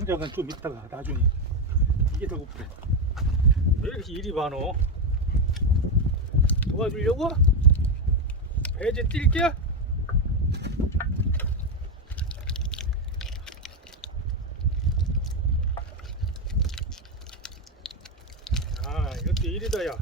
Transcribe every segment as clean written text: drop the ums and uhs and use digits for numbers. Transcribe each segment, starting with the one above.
장작은 좀 이따가 나중에. 이게 더 급해. 왜 이렇게 일이 많어? 도와주려고? 배제 뛸게? 아, 이것도 일이다, 야.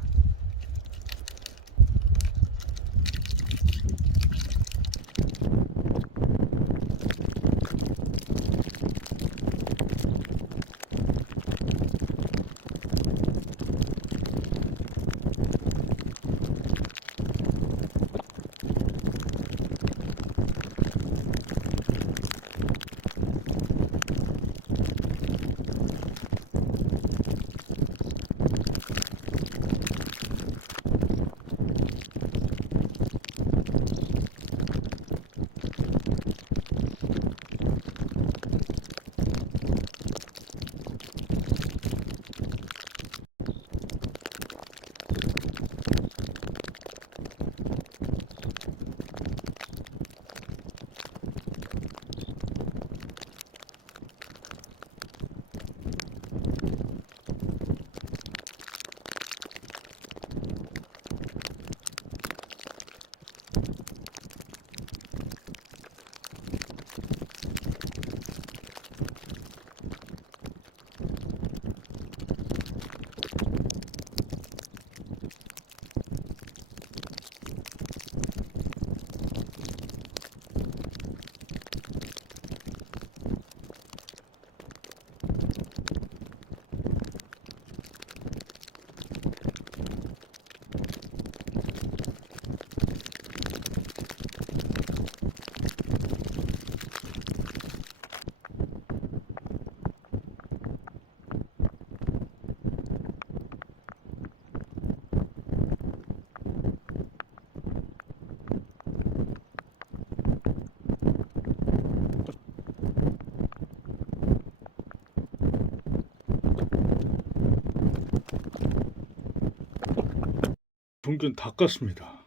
중균 다 깠습니다.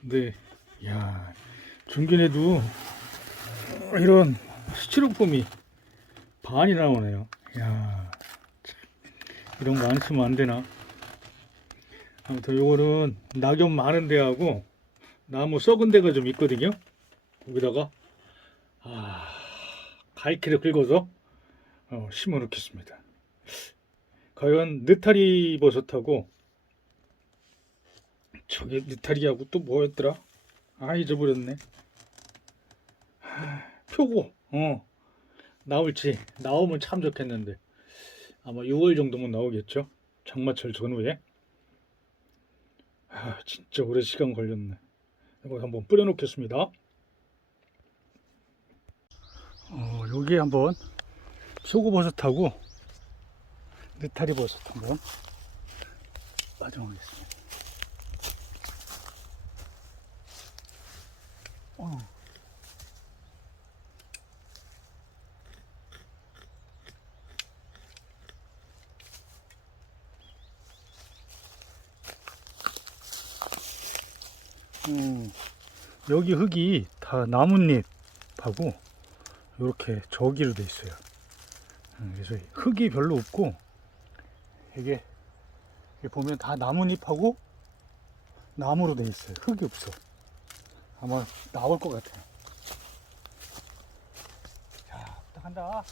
근데 야, 중균에도 이런 스티로폼이 반이 나오네요. 야, 참, 이런 거 안 쓰면 안 되나? 아무튼 요거는 낙엽 많은 데하고 나무 썩은 데가 좀 있거든요. 거기다가 갈퀴를 긁어서 심어 놓겠습니다. 과연 느타리 버섯하고 저기 느타리하고 또 뭐였더라? 잊어버렸네. 표고 나올지 나오면 참 좋겠는데 아마 6월 정도면 나오겠죠. 장마철 전후에. 진짜 오래 시간 걸렸네. 이거 한번 뿌려 놓겠습니다. 여기 한번 표고버섯하고 느타리 버섯 한번 빠져보겠습니다. 여기 흙이 다 나뭇잎하고 이렇게 저기로 돼 있어요. 그래서 흙이 별로 없고 이게 보면 다 나뭇잎하고 나무로 돼 있어요. 흙이 없어. 아마 나올 것 같아요. 자, 부탁한다.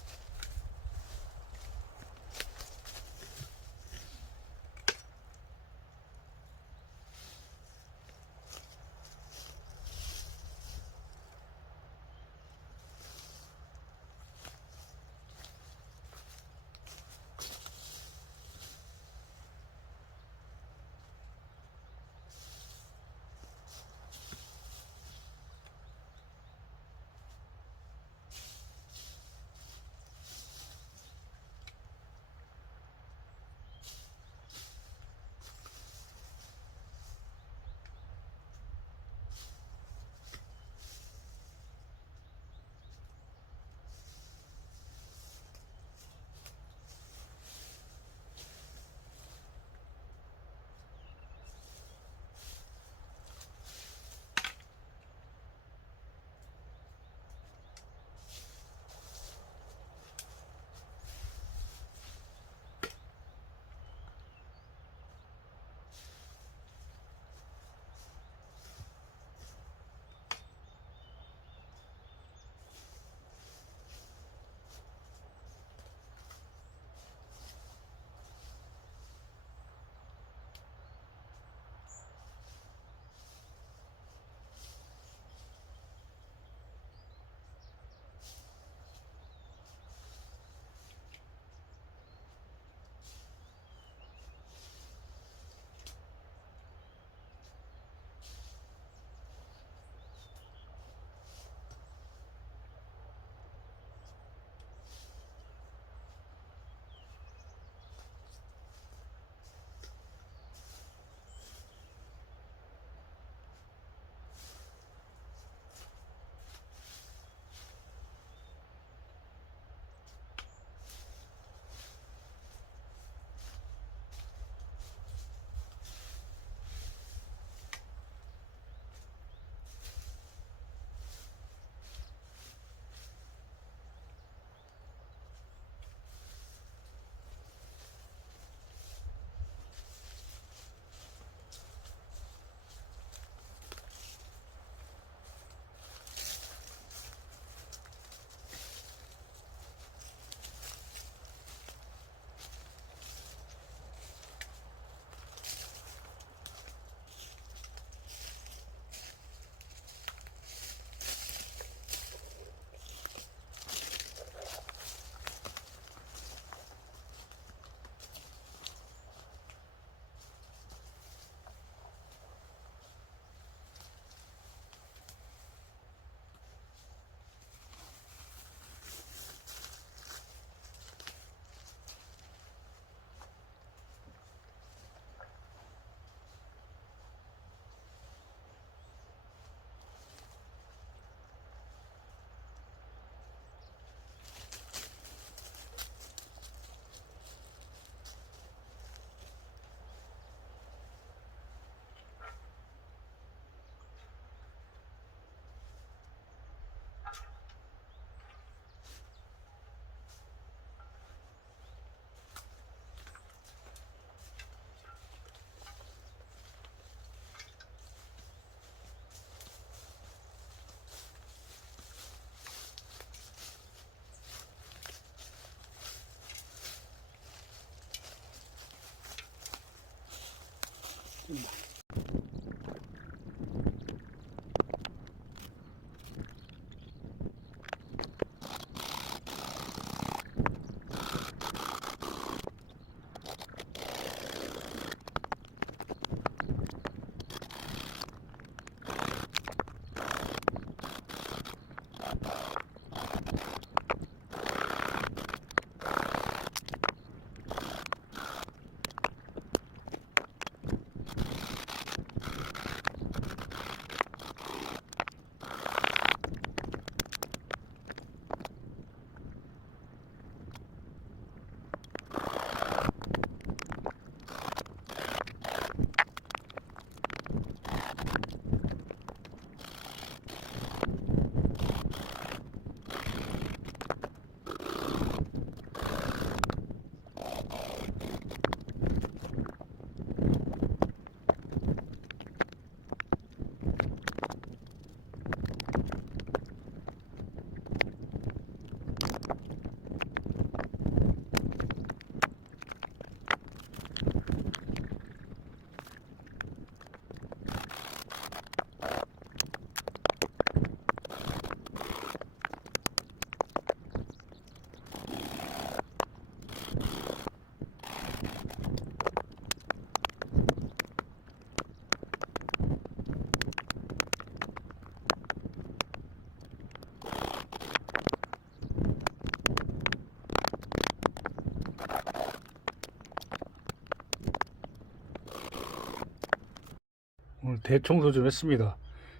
대청소 좀 했습니다.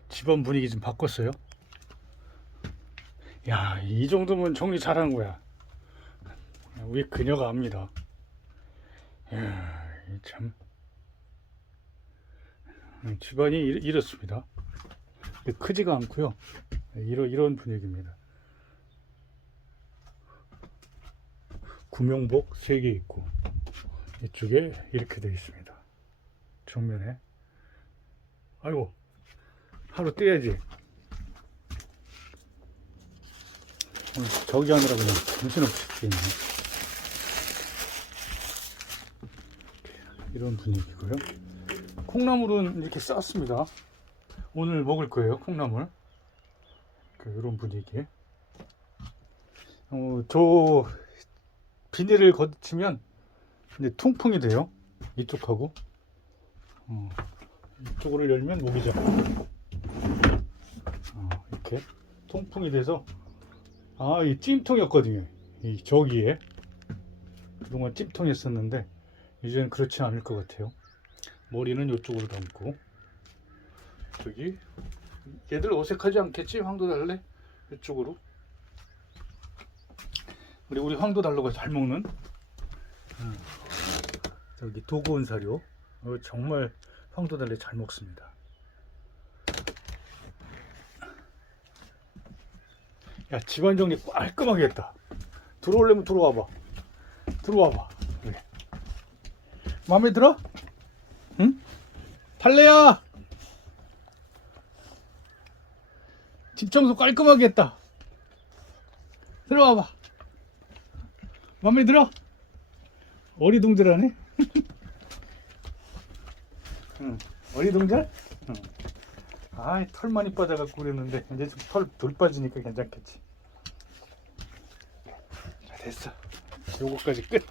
집안 분위기 좀 바꿨어요. 야, 이 정도면 정리 잘하는 거야. 우리 그녀가 압니다. 야, 참 집안이 이렇습니다. 근데 크지가 않고요. 이런 분위기입니다. 구명복 3개 있고 이쪽에 이렇게 되어 있습니다. 정면에. 아이고, 하루 떼야지. 오늘 저기 하느라 그냥 정신없이 있네. 이런 분위기고요. 콩나물은 이렇게 쌌습니다. 오늘 먹을 거예요, 콩나물. 이런 분위기. 저 비닐을 걷히면 이제 통풍이 돼요. 이쪽하고. 이쪽으로 열면 모기죠. 이렇게 통풍이 돼서, 이 찜통이었거든요. 저기에 그동안 찜통이었었는데 이제는 그렇지 않을 것 같아요. 머리는 이쪽으로 담고, 저기 얘들 어색하지 않겠지? 황도달래 이쪽으로. 우리 황도달러가 잘 먹는 저기 도구온 사료. 정말 황도달래 잘 먹습니다. 야, 집안 정리 깔끔하게 했다. 들어오려면 들어와봐. 그래. 마음에 들어? 응? 달래야! 집 청소 깔끔하게 했다. 들어와봐. 마음에 들어? 어리둥절하네? 응. 어리둥절? 응. 털 많이 빠져갖고 그랬는데 이제 좀 털 덜 빠지니까 괜찮겠지. 자, 됐어. 요거까지 끝.